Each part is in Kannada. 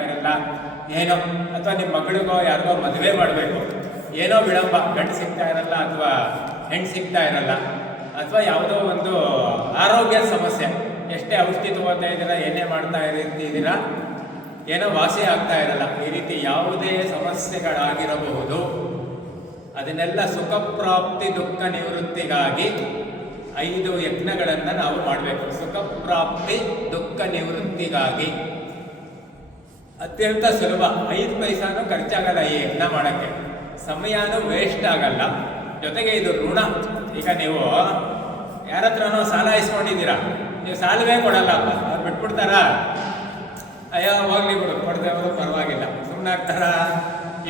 ಇರಲ್ಲ ಏನೋ, ಅಥವಾ ನಿಮ್ಮ ಮಗಳಿಗೋ ಯಾರಿಗೋ ಮದುವೆ ಮಾಡಬೇಕು, ಏನೋ ವಿಳಂಬ, ಗಂಡು ಸಿಗ್ತಾ ಇರಲ್ಲ ಅಥವಾ ಹೆಣ್ಣು ಸಿಗ್ತಾ ಇರಲ್ಲ, ಅಥವಾ ಯಾವುದೋ ಒಂದು ಆರೋಗ್ಯ ಸಮಸ್ಯೆ, ಎಷ್ಟೇ ಔಷಧಿ ತಗೋತಾ ಇದ್ದೀರಾ, ಏನೇ ಮಾಡ್ತಾ ಇರ್ತಿದ್ದೀರಾ, ಏನೋ ವಾಸಿ ಆಗ್ತಾ ಇರಲ್ಲ, ಈ ರೀತಿ ಯಾವುದೇ ಸಮಸ್ಯೆಗಳಾಗಿರಬಹುದು. ಅದನ್ನೆಲ್ಲ ಸುಖ ಪ್ರಾಪ್ತಿ ದುಃಖ ನಿವೃತ್ತಿಗಾಗಿ 5 ಯಜ್ಞಗಳನ್ನು ನಾವು ಮಾಡಬೇಕು. ಸುಖ ಪ್ರಾಪ್ತಿ ದುಃಖ ನಿವೃತ್ತಿಗಾಗಿ ಅತ್ಯಂತ ಸುಲಭ, 5 ಪೈಸಾನು ಖರ್ಚಾಗಲ್ಲ ಈ ಯಜ್ಞ ಮಾಡೋಕ್ಕೆ, ಸಮಯನೂ ವೇಸ್ಟ್ ಆಗಲ್ಲ, ಜೊತೆಗೆ ಇದು ಋಣ. ಈಗ ನೀವು ಯಾರ ಹತ್ರನೋ ಸಾಲ ಇಸ್ಕೊಂಡಿದ್ದೀರಾ, ನೀವು ಸಾಲವೇ ಕೊಡಲ್ಲ, ಅವ್ರು ಬಿಟ್ಬಿಡ್ತಾರ, ಅಯ್ಯೋ ಹೋಗ್ಲಿ ಬಿಡು ಕೊಡದೇವರು ಪರವಾಗಿಲ್ಲ, ಸುಮ್ಮನಾಗ್ತಾರ.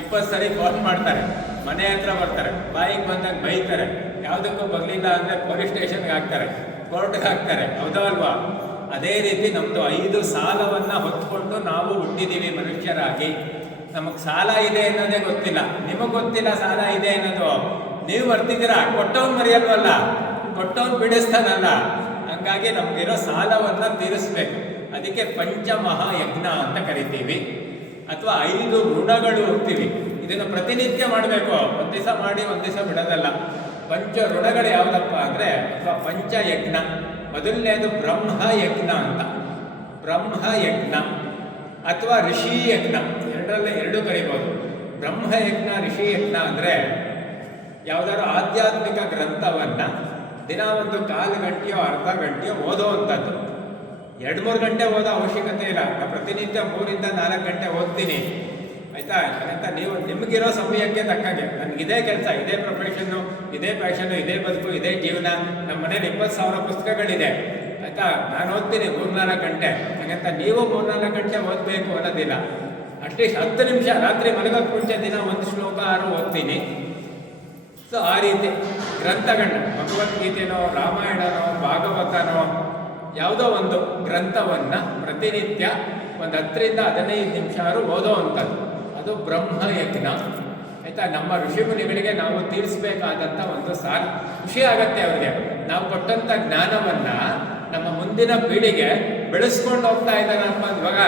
20 ಸರಿ ಫೋನ್ ಮಾಡ್ತಾರೆ, ಮನೆ ಹತ್ರ ಬರ್ತಾರೆ, ಬಾಯಿಗೆ ಬಂದಾಗ ಬೈತಾರೆ, ಯಾವುದಕ್ಕೂ ಬರಲಿಲ್ಲ ಅಂದರೆ ಪೊಲೀಸ್ ಸ್ಟೇಷನ್ಗೆ ಹಾಕ್ತಾರೆ, ಕೋರ್ಟ್ಗೆ ಹಾಕ್ತಾರೆ, ಹೌದೋ ಅಲ್ವಾ? ಅದೇ ರೀತಿ ನಮ್ಮದು 5 ಸಾಲವನ್ನು ಹೊತ್ಕೊಂಡು ನಾವು ಹುಟ್ಟಿದ್ದೀವಿ ಮನುಷ್ಯರಾಗಿ. ನಮಗೆ ಸಾಲ ಇದೆ ಅನ್ನೋದೇ ಗೊತ್ತಿಲ್ಲ, ನಿಮಗೆ ಗೊತ್ತಿಲ್ಲ ಸಾಲ ಇದೆ ಅನ್ನೋದು. ನೀವು ಬರ್ತಿದ್ದೀರಾ, ಕೊಟ್ಟವನು ಮರೆಯಲ್ವಲ್ಲ, ಕೊಟ್ಟವನು ಬಿಡಿಸ್ತಾನಲ್ಲ. ಹಂಗಾಗಿ ನಮಗಿರೋ ಸಾಲವನ್ನು ತೀರಿಸ್ಬೇಕು. ಅದಕ್ಕೆ ಪಂಚಮಹಾಯಜ್ಞ ಅಂತ ಕರಿತೀವಿ, ಅಥವಾ 5 ಋಣಗಳು ಹೋಗ್ತೀವಿ. ಇದನ್ನು ಪ್ರತಿನಿತ್ಯ ಮಾಡಬೇಕು, ಒಂದು ದಿವಸ ಮಾಡಿ ಒಂದು ದಿವಸ ಬಿಡೋದಲ್ಲ. ಪಂಚ ಋಣಗಳು ಯಾವುದಪ್ಪ ಅಂದರೆ, ಅಥವಾ ಪಂಚಯಜ್ಞ. ಮೊದಲನೇದು ಬ್ರಹ್ಮಯಜ್ಞ ಅಂತ, ಬ್ರಹ್ಮಯಜ್ಞ ಅಥವಾ ಋಷಿಯಜ್ಞ, ಎರಡರಲ್ಲೇ 2 ಕರಿಬೋದು. ಬ್ರಹ್ಮಯಜ್ಞ ಋಷಿಯಜ್ಞ ಅಂದರೆ ಯಾವುದಾದ್ರು ಆಧ್ಯಾತ್ಮಿಕ ಗ್ರಂಥವನ್ನು ದಿನ ಒಂದು 1/4 ಗಂಟೆಯೋ ಅರ್ಧ ಗಂಟೆಯೋ ಓದೋವಂಥದ್ದು. 2-3 ಗಂಟೆ ಓದೋ ಅವಶ್ಯಕತೆ ಇಲ್ಲ. ನಾನು ಪ್ರತಿನಿತ್ಯ 3 ಇಂದ 4 ಗಂಟೆ ಓದ್ತೀನಿ, ಆಯಿತಾ? ಯಾಕಂತ ನೀವು ನಿಮಗಿರೋ ಸಮಯಕ್ಕೆ ತಕ್ಕಂಗೆ, ನನಗಿದೇ ಕೆಲಸ, ಇದೇ ಪ್ರೊಫೆಷನ್ನು, ಇದೇ ಪ್ಯಾಷನ್ನು, ಇದೇ ಬದುಕು, ಇದೇ ಜೀವನ, ನಮ್ಮ ಮನೇಲಿ 20,000 ಪುಸ್ತಕಗಳಿದೆ, ಆಯಿತಾ? ನಾನು ಓದ್ತೀನಿ 3-4 ಗಂಟೆ. ಹಾಗಂತ ನೀವು 3-4 ಗಂಟೆ ಓದಬೇಕು ಅನ್ನೋದಿಲ್ಲ. ಅಟ್ಲೀಸ್ಟ್ 10 ನಿಮಿಷ ರಾತ್ರಿ ಮಲಗೋಕ್ಕೆ ಮುಂಚೆ ದಿನ 1 ಶ್ಲೋಕ ಓದ್ತೀನಿ. ಸೊ ಆ ರೀತಿ ಗ್ರಂಥಗಳನ್ನ, ಭಗವದ್ಗೀತೆನೋ ರಾಮಾಯಣನೋ ಭಾಗವತನೋ ಯಾವುದೋ ಒಂದು ಗ್ರಂಥವನ್ನು ಪ್ರತಿನಿತ್ಯ ಒಂದು 10 ರಿಂದ 15 ನಿಮಿಷ ಓದೋ ಅಂಥದ್ದು, ಅದು ಬ್ರಹ್ಮಯಜ್ಞ, ಆಯಿತಾ? ನಮ್ಮ ಋಷಿಮುನಿಗಳಿಗೆ ನಾವು ತೀರಿಸಬೇಕಾದಂಥ ಒಂದು ಸಾಲ. ಖುಷಿ ಆಗತ್ತೆ ಅವ್ರಿಗೆ, ನಾವು ಕೊಟ್ಟಂಥ ಜ್ಞಾನವನ್ನು ನಮ್ಮ ಮುಂದಿನ ಪೀಳಿಗೆ ಬೆಳೆಸ್ಕೊಂಡು ಹೋಗ್ತಾ ಇದ್ದಾರಪ್ಪ. ಇವಾಗ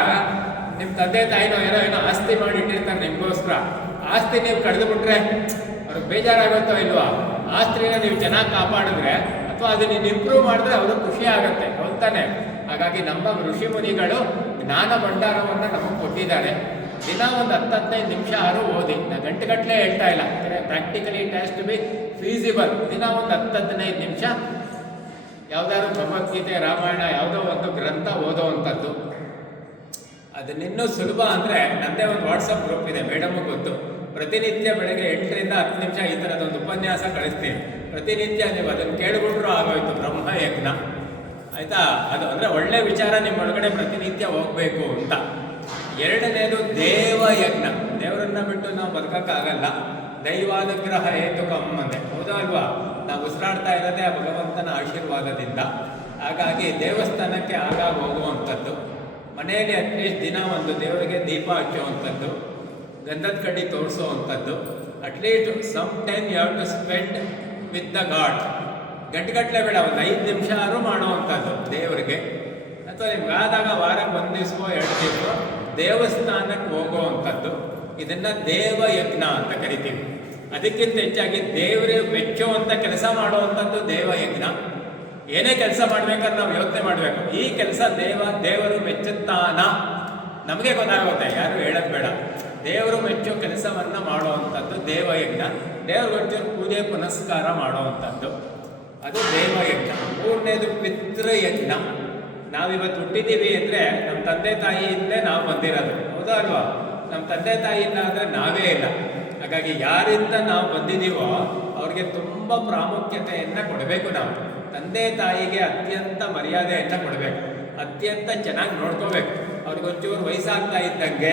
ನಿಮ್ಮ ತಂದೆ ತಾಯಿನೋ ಏನೋ ಆಸ್ತಿ ಮಾಡಿಟ್ಟಿರ್ತಾರೆ ನಿಮಗೋಸ್ಕರ, ಆಸ್ತಿ ನೀವು ಕಳೆದು ಬಿಟ್ರೆ ಅವ್ರಿಗೆ ಬೇಜಾರಾಗುತ್ತೋ ಇಲ್ವಾ? ಆಸ್ತಿನ ನೀವು ಚೆನ್ನಾಗಿ ಕಾಪಾಡಿದ್ರೆ ಅಥವಾ ಅದನ್ನ ಇಂಪ್ರೂವ್ ಮಾಡಿದ್ರೆ ಅವ್ರಿಗೆ ಖುಷಿ ಆಗುತ್ತೆ, ಹೌದಾನೆ? ಹಾಗಾಗಿ ನಮ್ಮ ಋಷಿ ಮುನಿಗಳು ಜ್ಞಾನ ಭಂಡಾರವನ್ನು ನಮಗೆ ಕೊಟ್ಟಿದ್ದಾರೆ. ದಿನ ಒಂದು 10-15 ನಿಮಿಷ ಓದಿ. ನಾನು ಗಂಟೆಗಟ್ಟಲೆ ಹೇಳ್ತಾ ಇಲ್ಲ, practically it has to be feasible. ದಿನ ಒಂದು 10-15 ನಿಮಿಷ ಯಾವುದಾದ್ರು ಭಗವದ್ಗೀತೆ ರಾಮಾಯಣ ಯಾವುದೋ ಒಂದು ಗ್ರಂಥ ಓದೋವಂಥದ್ದು. ಅದನ್ನಿನ್ನೂ ಸುಲಭ ಅಂದರೆ ನನ್ನದೇ ಒಂದು ವಾಟ್ಸಪ್ ಗ್ರೂಪ್ ಇದೆ, ಮೇಡಮ್ಗೆ ಗೊತ್ತು. ಪ್ರತಿನಿತ್ಯ ಬೆಳಗ್ಗೆ 8 ರಿಂದ 10 ನಿಮಿಷ ಈ ಥರದೊಂದು ಉಪನ್ಯಾಸ ಕಳಿಸ್ತೀನಿ. ಪ್ರತಿನಿತ್ಯ ನೀವು ಅದನ್ನು ಕೇಳಿಬಿಟ್ರೂ ಆಗೋಯ್ತು ಬ್ರಹ್ಮಯಜ್ಞ, ಆಯಿತಾ? ಅದು ಅಂದರೆ ಒಳ್ಳೆ ವಿಚಾರ ನಿಮ್ಮೊಳಗಡೆ ಪ್ರತಿನಿತ್ಯ ಹೋಗಬೇಕು ಅಂತ. ಎರಡನೇದು ದೇವಯಜ್ಞ. ದೇವರನ್ನ ಬಿಟ್ಟು ನಾವು ಬದುಕೋಕ್ಕಾಗಲ್ಲ. ದೈವಾನುಗ್ರಹ ಹೇತುಕಂ ಅಂದೆ, ಹೌದಾ ಅಲ್ವಾ? ನಾವು ಉಸಿರಾಡ್ತಾ ಇರೋದೇ ಆ ಭಗವಂತನ ಆಶೀರ್ವಾದದಿಂದ. ಹಾಗಾಗಿ ದೇವಸ್ಥಾನಕ್ಕೆ ಆಗಾಗ ಹೋಗುವಂಥದ್ದು, ಮನೆಯಲ್ಲಿ ಅಟ್ಲೀಸ್ಟ್ ದಿನ ಒಂದು ದೇವರಿಗೆ ದೀಪ ಹಚ್ಚುವಂಥದ್ದು, ಗಂಧದ ಕಡ್ಡಿ ತೋರಿಸುವಂಥದ್ದು. At least some time you have to spend with the God. ಗಂಟೆಗಟ್ಟಲೆ ಬೇಡ, ಒಂದು 5 ನಿಮಿಷ ಮಾಡುವಂಥದ್ದು ದೇವರಿಗೆ. ಅಥವಾ ನಿಮ್ಗಾದಾಗ ವಾರಕ್ಕೆ 1 ದಿವಸವೋ 2 ದಿವಸ ದೇವಸ್ಥಾನಕ್ಕೆ ಹೋಗುವಂಥದ್ದು. ಇದನ್ನು ದೇವಯಜ್ಞ ಅಂತ ಕರಿತೀವಿ. ಅದಕ್ಕಿಂತ ಹೆಚ್ಚಾಗಿ ದೇವರೇ ಮೆಚ್ಚುವಂಥ ಕೆಲಸ ಮಾಡುವಂಥದ್ದು ದೇವಯಜ್ಞ. ಏನೇ ಕೆಲಸ ಮಾಡ್ಬೇಕಾದ್ರೆ ನಾವು ಯೋಚನೆ ಮಾಡಬೇಕು, ಈ ಕೆಲಸ ದೇವರು ಮೆಚ್ಚುತ್ತಾನ, ನಮಗೆ ಗೊತ್ತಾಗುತ್ತೆ, ಯಾರು ಹೇಳೋದು ಬೇಡ. ದೇವರು ಮೆಚ್ಚೋ ಕೆಲಸವನ್ನು ಮಾಡುವಂಥದ್ದು ದೇವಯಜ್ಞ. ದೇವ್ರಿಗೆ ಪೂಜೆ ಪುನಸ್ಕಾರ ಮಾಡುವಂಥದ್ದು, ಅದು ದೇವಯಜ್ಞ. 3ನೇದು ಪಿತೃಯಜ್ಞ. ನಾವಿವತ್ತು ಹುಟ್ಟಿದ್ದೀವಿ ಅಂದರೆ ನಮ್ಮ ತಂದೆ ತಾಯಿಯಿಂದಲೇ ನಾವು ಬಂದಿರೋದು, ಹೌದಾ ಅಲ್ವಾ? ನಮ್ಮ ತಂದೆ ತಾಯಿ ಇಲ್ಲ ಅಂದರೆ ನಾವೇ ಇಲ್ಲ. ಹಾಗಾಗಿ ಯಾರಿಂದ ನಾವು ಬಂದಿದ್ದೀವೋ ಅವ್ರಿಗೆ ತುಂಬ ಪ್ರಾಮುಖ್ಯತೆಯನ್ನು ಕೊಡಬೇಕು. ನಾವು ತಂದೆ ತಾಯಿಗೆ ಅತ್ಯಂತ ಮರ್ಯಾದೆಯನ್ನು ಕೊಡಬೇಕು, ಅತ್ಯಂತ ಚೆನ್ನಾಗಿ ನೋಡ್ಕೋಬೇಕು. ಅವ್ರಿಗೊಂಚೂರು ವಯಸ್ಸಾಗ್ತಾ ಇದ್ದಂಗೆ,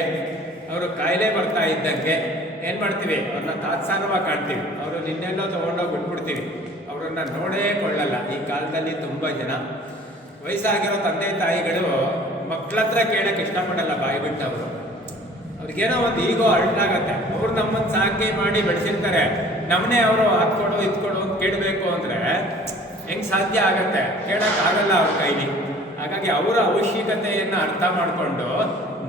ಅವರು ಕಾಯಿಲೆ ಬರ್ತಾ ಇದ್ದಂಗೆ ಏನು ಮಾಡ್ತೀವಿ, ಅವ್ರನ್ನ ತಾತ್ಸಾರವಾಗಿ ಕಾಣ್ತೀವಿ. ಅವರು ನಿನ್ನೆಲ್ಲೋ ತೊಗೊಂಡೋಗಿ ಬಿಟ್ಬಿಡ್ತೀವಿ, ಅವರನ್ನು ನೋಡೇ ಕೊಳ್ಳಲ್ಲ. ಈ ಕಾಲದಲ್ಲಿ ತುಂಬ ಜನ ವಯಸ್ಸಾಗಿರೋ ತಂದೆ ತಾಯಿಗಳು ಮಕ್ಕಳ ಹತ್ರ ಕೇಳೋಕ್ಕೆ ಇಷ್ಟಪಡಲ್ಲ, ಬಾಯ್ಬಿಟ್ಟು ಅವರು. ಅವ್ರಿಗೇನೋ ಒಂದು ಈಗೋ ಅರ್ಟಾಗತ್ತೆ. ಅವ್ರು ನಮ್ಮನ್ನು ಸಾಕಿ ಮಾಡಿ ಬೆಳೆಸಿರ್ತಾರೆ, ನಮ್ಮನ್ನೇ ಅವರು ಹಾಕ್ಕೊಡು ಇದ್ಕೊಡು ಅಂತ ಕೇಳಬೇಕು ಅಂದರೆ ಹೆಂಗೆ ಸಾಧ್ಯ ಆಗತ್ತೆ? ಕೇಳೋಕ್ಕಾಗಲ್ಲ ಅವ್ರ ಕೈಲಿ. ಹಾಗಾಗಿ ಅವರ ಅವಶ್ಯಕತೆಯನ್ನು ಅರ್ಥ ಮಾಡಿಕೊಂಡು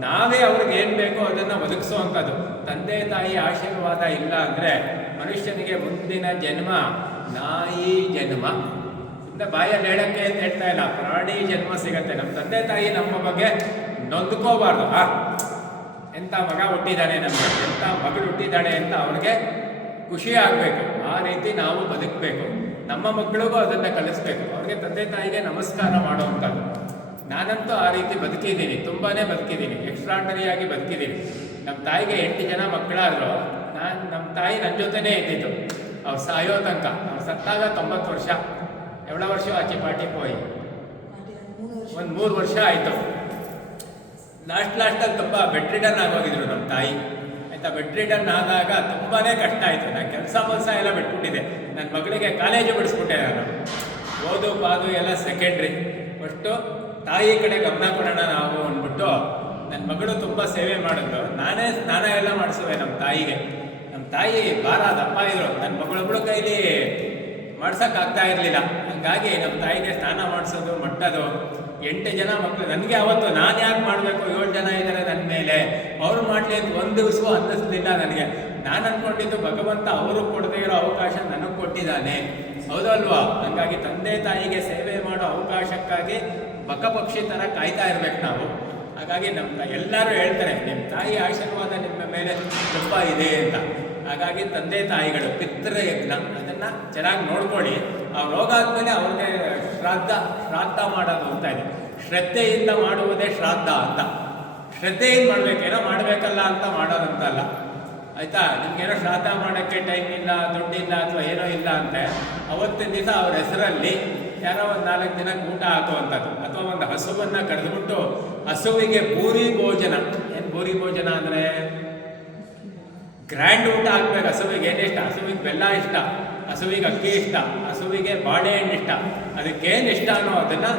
ನಾವೇ ಅವ್ರಿಗೆ ಏನು ಬೇಕೋ ಅದನ್ನು ಒದಗಿಸುವಂಥದ್ದು. ತಂದೆ ತಾಯಿ ಆಶೀರ್ವಾದ ಇಲ್ಲ ಅಂದರೆ ಮನುಷ್ಯನಿಗೆ ಮುಂದಿನ ಜನ್ಮ ನಾಯಿ ಜನ್ಮ. ಸುಮ್ಮನೆ ಬಾಯಲ್ಲಿ ಹೇಳಕ್ಕೆ ಅಂತ ಹೇಳ್ತಾ ಇಲ್ಲ, ಪ್ರಾಣಿ ಜನ್ಮ ಸಿಗತ್ತೆ. ನಮ್ಮ ತಂದೆ ತಾಯಿ ನಮ್ಮ ಬಗ್ಗೆ ನೊಂದ್ಕೋಬಾರ್ದು. ಎಂಥ ಮಗ ಹುಟ್ಟಿದ್ದಾನೆ, ನಮಗೆ ಎಂಥ ಮಗಳು ಹುಟ್ಟಿದ್ದಾಳೆ ಅಂತ ಅವ್ರಿಗೆ ಖುಷಿ ಆಗಬೇಕು. ಆ ರೀತಿ ನಾವು ಬದುಕಬೇಕು. ನಮ್ಮ ಮಕ್ಕಳಿಗೂ ಅದನ್ನು ಕಲಿಸ್ಬೇಕು. ಅವ್ರಿಗೆ ತಂದೆ ತಾಯಿಗೆ ನಮಸ್ಕಾರ ಮಾಡುವಂಥದ್ದು. ನಾನಂತೂ ಆ ರೀತಿ ಬದುಕಿದ್ದೀನಿ, ತುಂಬಾ ಬದುಕಿದ್ದೀನಿ, ಎಕ್ಸ್ಟ್ರಾರ್ಡನರಿಯಾಗಿ ಬದುಕಿದ್ದೀನಿ. ನಮ್ಮ ತಾಯಿಗೆ 8 ಜನ ಮಕ್ಕಳಾದರೂ ನಮ್ಮ ತಾಯಿ ನನ್ನ ಜೊತೆನೇ ಇದ್ದಿದ್ದು ಅವ್ರು ಸಾಯೋ ತನಕ. ಅವ್ರು ಸತ್ತಾಗ 90 ವರ್ಷ. ಎವಳ ವರ್ಷ ಆಚೆ ಪಾಟಿ ಪೋಯಿ ಒಂದು 3 ವರ್ಷ ಆಯಿತು. ಲಾಸ್ಟಲ್ಲಿ ತುಂಬ ಬೆಡ್ ರಿಡನ್ ಆಗೋಗಿದ್ರು ನಮ್ಮ ತಾಯಿ ಆಯಿತಾ. ಬೆಡ್ ರಿಡನ್ ಆದಾಗ ತುಂಬಾ ಕಷ್ಟ ಆಯಿತು. ನಾನು ಕೆಲಸ ಎಲ್ಲ ಬಿಟ್ಬಿಟ್ಟಿದ್ದೆ. ನನ್ನ ಮಗಳಿಗೆ ಕಾಲೇಜು ಬಿಡಿಸ್ಬಿಟ್ಟೆ. ನಾನು ಓದು ಪಾದು ಎಲ್ಲ ಸೆಕೆಂಡ್ರಿ. ಫಸ್ಟು ತಾಯಿ ಕಡೆ ಗಮನ ಕೊಡೋಣ ನಾವು ಅಂದ್ಬಿಟ್ಟು ನನ್ನ ಮಗಳು ತುಂಬ ಸೇವೆ ಮಾಡಿದ್ರು. ನಾನೇ ಸ್ನಾನ ಎಲ್ಲ ಮಾಡಿಸುವೆ ನಮ್ಮ ತಾಯಿಗೆ. ನಮ್ಮ ತಾಯಿ ಭಾರ ದಪ್ಪ ಇದ್ರು, ನನ್ನ ಮಗಳೊಬ್ಬಳು ಕೈಲಿ ಮಾಡ್ಸೋಕ್ಕಾಗ್ತಾ ಇರಲಿಲ್ಲ. ಹಂಗಾಗಿ ನಮ್ಮ ತಾಯಿಗೆ ಸ್ನಾನ ಮಾಡಿಸೋದು, ಮಟ್ಟೋದು. 8 ಜನ ಮಕ್ಕಳು ನನಗೆ. ಅವತ್ತು ನಾನು ಯಾಕೆ ಮಾಡಬೇಕು, 7 ಜನ ಇದ್ದಾರೆ ನನ್ನ ಮೇಲೆ, ಅವ್ರು ಮಾಡಲಿ ಅಂತ ಒಂದು ದಿವಸವೂ ಅನ್ನಿಸ್ಲಿಲ್ಲ ನನಗೆ. ನಾನು ಅಂದ್ಕೊಂಡಿದ್ದು ಭಗವಂತ ಅವರು ಕೊಡದೇ ಇರೋ ಅವಕಾಶ ನನಗೆ ಕೊಟ್ಟಿದ್ದಾನೆ, ಹೌದಲ್ವಾ? ಹಂಗಾಗಿ ತಂದೆ ತಾಯಿಗೆ ಸೇವೆ ಮಾಡೋ ಅವಕಾಶಕ್ಕಾಗಿ ಬಕಪಕ್ಷಿ ಥರ ಕಾಯ್ತಾ ಇರ್ಬೇಕು ನಾವು. ಹಾಗಾಗಿ ನಮ್ಮ ಎಲ್ಲರೂ ಹೇಳ್ತಾರೆ, ನಿಮ್ಮ ತಾಯಿ ಆಶೀರ್ವಾದ ನಿಮ್ಮ ಮೇಲೆ ತುಂಬ ಇದೆ ಅಂತ. ಹಾಗಾಗಿ ತಂದೆ ತಾಯಿಗಳು ಪಿತೃಯಜ್ಞ ಅದನ್ನು ಚೆನ್ನಾಗಿ ನೋಡ್ಕೊಳ್ಳಿ. ಅವ್ರು ಹೋಗಾದ್ಮೇಲೆ ಅವ್ರಿಗೆ ಶ್ರಾದ್ದ ಮಾಡೋದು ಅಂತ ಇದೆ. ಶ್ರದ್ಧೆಯಿಂದ ಮಾಡುವುದೇ ಶ್ರಾದ್ದ ಅಂತ. ಶ್ರದ್ಧೆಯಿಂದ ಮಾಡಬೇಕೇನೋ ಮಾಡಬೇಕಲ್ಲ ಅಂತ ಮಾಡೋದಂತಲ್ಲ, ಆಯಿತಾ? ನಿಮ್ಗೇನೋ ಶ್ರಾದ್ದ ಮಾಡೋಕ್ಕೆ ಟೈಮ್ ಇಲ್ಲ, ದುಡ್ಡಿಲ್ಲ ಅಥವಾ ಏನೋ ಇಲ್ಲ ಅಂದರೆ ಅವತ್ತಿನ ದಿವಸ ಅವ್ರ ಹೆಸರಲ್ಲಿ ಯಾರೋ ಒಂದು 4 ದಿನಕ್ಕೆ ಊಟ ಹಾಕುವಂಥದ್ದು. ಅಥವಾ ಒಂದು ಹಸುವನ್ನು ಕರೆದುಬಿಟ್ಟು ಹಸುವಿಗೆ ಭೂರಿ ಭೋಜನ. ಏನು ಭೂರಿ ಭೋಜನ ಅಂದರೆ ಗ್ರ್ಯಾಂಡ್ ಊಟ ಹಾಕ್ಬೇಕು. ಹಸುವಿಗೆ ಏನಿಷ್ಟ? ಹಸುವಿಗೆ ಬೆಲ್ಲ ಇಷ್ಟ, ಹಸುವಿಗೆ ಅಕ್ಕಿ ಇಷ್ಟ, ಹಸುವಿಗೆ ಬಾಳೆಹಣ್ಣು ಇಷ್ಟ. ಅದಕ್ಕೇನು ಇಷ್ಟ ಅನ್ನೋ ಅದನ್ನು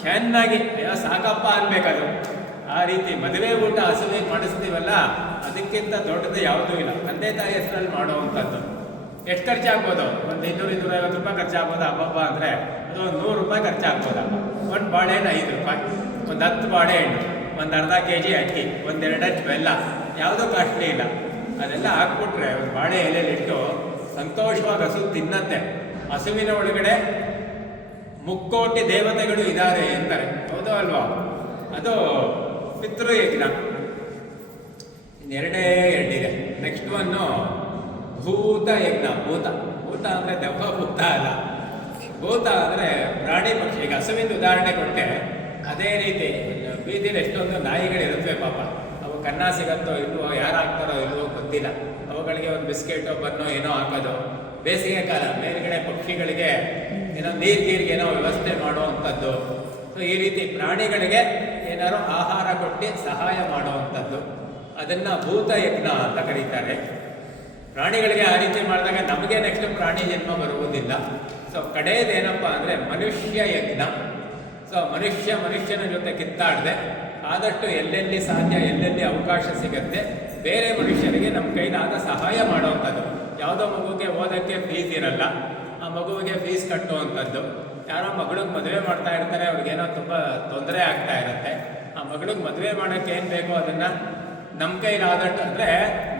ಚೆನ್ನಾಗಿ ಸಾಕಪ್ಪ ಅನ್ಬೇಕದು. ಆ ರೀತಿ ಮದುವೆ ಊಟ ಹಸುವಿಗೆ ಮಾಡಿಸ್ತೀವಲ್ಲ, ಅದಕ್ಕಿಂತ ದೊಡ್ಡದು ಯಾವುದೂ ಇಲ್ಲ. ತಂದೆ ತಾಯಿ ಹೆಸರಲ್ಲಿ ಮಾಡುವಂಥದ್ದು. ಎಷ್ಟು ಖರ್ಚಾಗ್ಬೋದು? ಒಂದು 200-250 ರೂಪಾಯಿ ಖರ್ಚಾಗ್ಬೋದು ಹಬ್ಬ ಅಂದರೆ. ಅದು ಒಂದು 100 ರೂಪಾಯಿ ಖರ್ಚಾಗ್ಬೋದ? ಒಂದು ಬಾಳೆಹಣ್ಣು 5 ರೂಪಾಯಿ, ಒಂದು 10 ಬಾಳೆಹಣ್ಣು, ಒಂದು ಅರ್ಧ kg ಅಕ್ಕಿ, ಒಂದು 2 ಅಚ್ಚು ಬೆಲ್ಲ, ಯಾವುದೂ ಕಾಸ್ಟ್ಲಿ ಇಲ್ಲ. ಅದೆಲ್ಲ ಹಾಕ್ಬಿಟ್ರೆ ಒಂದು ಬಾಳೆ ಎಲೆಯಲ್ಲಿಟ್ಟು ಸಂತೋಷವಾಗಿ ಹಸು ತಿನ್ನತ್ತೆ. ಹಸುವಿನ ಒಳಗಡೆ 3 ಕೋಟಿ ದೇವತೆಗಳು ಇದ್ದಾರೆ ಅಂತಾರೆ, ಹೌದು ಅಲ್ವಾ? ಅದು ಪಿತೃಯಜ್ಞ. ಇನ್ನೆರಡೇ ಎರಡಿದೆ. ನೆಕ್ಸ್ಟ್ ಒನ್ನು ಭೂತ ಯಜ್ಞ. ಭೂತ ಅಂದರೆ ದೆವ್ವ ಭೂತ ಅಲ್ಲ. ಭೂತ ಅಂದರೆ ಪ್ರಾಣಿ ಪಕ್ಷಿ. ಈಗ ಹಸುವಿಂದ ಉದಾಹರಣೆ ಕೊಟ್ಟೆ, ಅದೇ ರೀತಿ ಬೀದಿಲಿ ಎಷ್ಟೊಂದು ನಾಯಿಗಳಿರುತ್ತವೆ ಪಾಪ. ಅವು ಕನ್ನ ಸಿಗತ್ತೋ ಇಲ್ವೋ, ಯಾರು ಹಾಕ್ತಾರೋ ಇಲ್ವೋ ಗೊತ್ತಿಲ್ಲ. ಅವುಗಳಿಗೆ ಒಂದು ಬಿಸ್ಕೆಟೋ ಬನ್ನೋ ಏನೋ ಹಾಕೋದು. ಬೇಸಿಗೆ ಕಾಲ ಮೇಲ್ಗಡೆ ಪಕ್ಷಿಗಳಿಗೆ ಏನೋ ನೀರಿಗೆ ಏನೋ ವ್ಯವಸ್ಥೆ ಮಾಡುವಂಥದ್ದು. ಸೊ ಈ ರೀತಿ ಪ್ರಾಣಿಗಳಿಗೆ ಏನಾದ್ರು ಆಹಾರ ಕೊಟ್ಟು ಸಹಾಯ ಮಾಡುವಂಥದ್ದು, ಅದನ್ನು ಭೂತಯಜ್ಞ ಅಂತ ಕರೀತಾರೆ. ಪ್ರಾಣಿಗಳಿಗೆ ಆ ರೀತಿ ಮಾಡಿದಾಗ ನಮಗೆ ನೆಕ್ಸ್ಟ್ ಪ್ರಾಣಿ ಜನ್ಮ ಬರುವುದಿಲ್ಲ. ಸೊ ಕಡೆಯದೇನಪ್ಪ ಅಂದರೆ ಮನುಷ್ಯ ಯಜ್ಞ. ಸೊ ಮನುಷ್ಯನ ಜೊತೆ ಕಿತ್ತಾಡದೆ ಆದಷ್ಟು ಎಲ್ಲೆಲ್ಲಿ ಸಾಧ್ಯ, ಎಲ್ಲೆಲ್ಲಿ ಅವಕಾಶ ಸಿಗುತ್ತೆ, ಬೇರೆ ಮನುಷ್ಯರಿಗೆ ನಮ್ಮ ಕೈಲಾದ ಸಹಾಯ ಮಾಡುವಂಥದ್ದು. ಯಾವುದೋ ಮಗುವಿಗೆ ಓದೋಕ್ಕೆ ಫೀಸ್ ಇರಲ್ಲ, ಆ ಮಗುವಿಗೆ ಫೀಸ್ ಕಟ್ಟುವಂಥದ್ದು. ಯಾರೋ ಮಗಳಿಗೆ ಮದುವೆ ಮಾಡ್ತಾ ಇರ್ತಾರೆ, ಅವ್ರಿಗೇನೋ ತುಂಬ ತೊಂದರೆ ಆಗ್ತಾ ಇರುತ್ತೆ. ಆ ಮಗಳಿಗೆ ಮದುವೆ ಮಾಡೋಕ್ಕೆ ಏನು ಬೇಕೋ ಅದನ್ನು ನಮ್ಮ ಕೈಲಾದಷ್ಟು, ಅಂದರೆ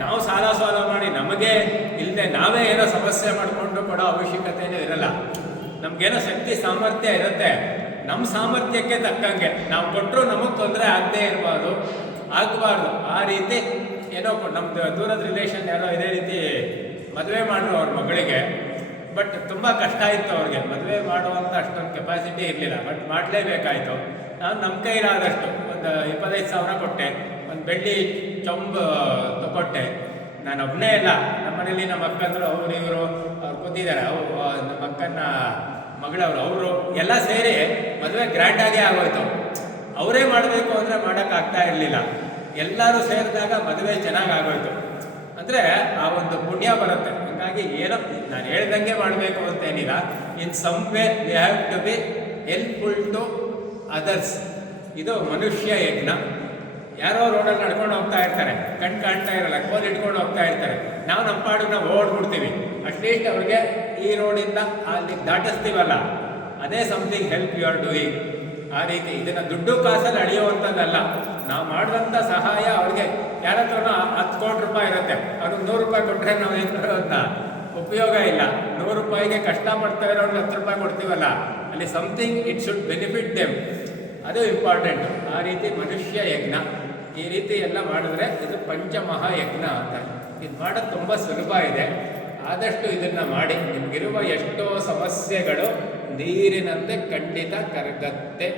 ನಾವು ಸಾಲ ಮಾಡಿ ನಮಗೆ ಇಲ್ಲದೆ ನಾವೇ ಏನೋ ಸಮಸ್ಯೆ ಮಾಡಿಕೊಂಡು ಕೊಡೋ ಅವಶ್ಯಕತೆಯೂ ಇರಲ್ಲ. ನಮಗೇನೋ ಶಕ್ತಿ ಸಾಮರ್ಥ್ಯ ಇರುತ್ತೆ, ನಮ್ಮ ಸಾಮರ್ಥ್ಯಕ್ಕೆ ತಕ್ಕಂಗೆ ನಾವು ಕೊಟ್ಟರು ನಮಗೆ ತೊಂದರೆ ಆಗದೇ ಆಗಬಾರ್ದು. ಆ ರೀತಿ ಏನೋ ನಮ್ಮದು ದೂರದ ರಿಲೇಷನ್ ಯಾರೋ ಇದೇ ರೀತಿ ಮದುವೆ ಮಾಡಿದ್ರು ಅವ್ರ ಮಗಳಿಗೆ. ಬಟ್ ತುಂಬ ಕಷ್ಟ ಇತ್ತು ಅವ್ರಿಗೆ, ಮದುವೆ ಮಾಡುವಂಥ ಅಷ್ಟೊಂದು ಕೆಪಾಸಿಟಿ ಇರಲಿಲ್ಲ. ಬಟ್ ಮಾಡಲೇಬೇಕಾಯಿತು. ನಾನು ನಮ್ಮ ಕೈಲಾದಷ್ಟು ಒಂದು 25,000 ಕೊಟ್ಟೆ, ಒಂದು ಬೆಳ್ಳಿ ಚೊಂಬು ಕೊಟ್ಟೆ. ನಾನು ಒಬ್ಬನೇ ಇಲ್ಲ, ನಮ್ಮ ಮನೇಲಿ ನಮ್ಮ ಅಕ್ಕಂದರು ಅವರು ಇವರು ಅವ್ರು ಕೂತಿದ್ದಾರೆ. ನಮ್ಮ ಅಕ್ಕನ ಮಗಳವರು ಅವರು ಎಲ್ಲ ಸೇರಿ ಮದುವೆ ಗ್ರ್ಯಾಂಡಾಗೇ ಆಗೋಯ್ತು. ಅವರೇ ಮಾಡಬೇಕು ಅಂದರೆ ಮಾಡೋಕ್ಕಾಗ್ತಾ ಇರಲಿಲ್ಲ. ಎಲ್ಲರೂ ಸೇರಿದಾಗ ಮದುವೆ ಚೆನ್ನಾಗಿ ಆಗೋಯ್ತು. ಅಂದರೆ ಆ ಒಂದು ಪುಣ್ಯ ಬರುತ್ತೆ. ಹಾಗಾಗಿ ಏನೋ ನಾನು ಹೇಳ್ದಂಗೆ ಮಾಡಬೇಕು ಅಂತೇನಿಲ್ಲ. In some way we have to be helpful to others. ಇದು ಮನುಷ್ಯ ಯಜ್ಞ. ಯಾರೋ ರೋಡಲ್ಲಿ ನಡ್ಕೊಂಡು ಹೋಗ್ತಾ ಇರ್ತಾರೆ, ಕಾಣ್ತಾ ಇರಲ್ಲ, ಕೋಲ್ ಇಟ್ಕೊಂಡು ಹೋಗ್ತಾ ಇರ್ತಾರೆ. ನಾವು ನಮ್ಮ ಪಾಡಿಗೆ ನಾವು ಓಡ್ಬಿಡ್ತೀವಿ. ಅಟ್ಲೀಸ್ಟ್ ಅವ್ರಿಗೆ ಈ ರೋಡಿಂದ ಅಲ್ಲಿ ದಾಟಿಸ್ತೀವಲ್ಲ, ಅದೇ something help you are doing. ಆ ರೀತಿ ಇದನ್ನು ದುಡ್ಡು ಕಾಸಲ್ಲಿ ಅಳಿಯುವಂಥದ್ದಲ್ಲ. ನಾವು ಮಾಡಿದಂಥ ಸಹಾಯ ಅವ್ರಿಗೆ ಯಾರ ಹತ್ರನೂ 10 ಕೋಟಿ ರೂಪಾಯಿ ಇರುತ್ತೆ, ಅವ್ರಿಗೆ 100 ರೂಪಾಯಿ ಕೊಟ್ಟರೆ ನಾವು ಏನು ಮಾಡೋದನ್ನ ಉಪಯೋಗ ಇಲ್ಲ. 100 ರೂಪಾಯಿಗೆ ಕಷ್ಟಪಡ್ತಾ ಇರೋರಿಗೆ 10 ರೂಪಾಯಿ ಕೊಡ್ತೀವಲ್ಲ, ಅಲ್ಲಿ something it should benefit them, ಅದು ಇಂಪಾರ್ಟೆಂಟ್. ಆ ರೀತಿ ಮನುಷ್ಯ ಯಜ್ಞ ಈ ರೀತಿ ಎಲ್ಲ ಮಾಡಿದ್ರೆ ಇದು ಪಂಚಮಹಾಯಜ್ಞ ಅಂತ. ಇದು ಮಾಡೋದು ತುಂಬ ಸುಲಭ ಇದೆ. ಆದಷ್ಟು ಇದನ್ನು ಮಾಡಿ, ನಿಮಗಿರುವ ಎಷ್ಟೋ ಸಮಸ್ಯೆಗಳು ನೀರಿನಂತೆ ಖಂಡಿತ ಕರಗತ್ತೆ.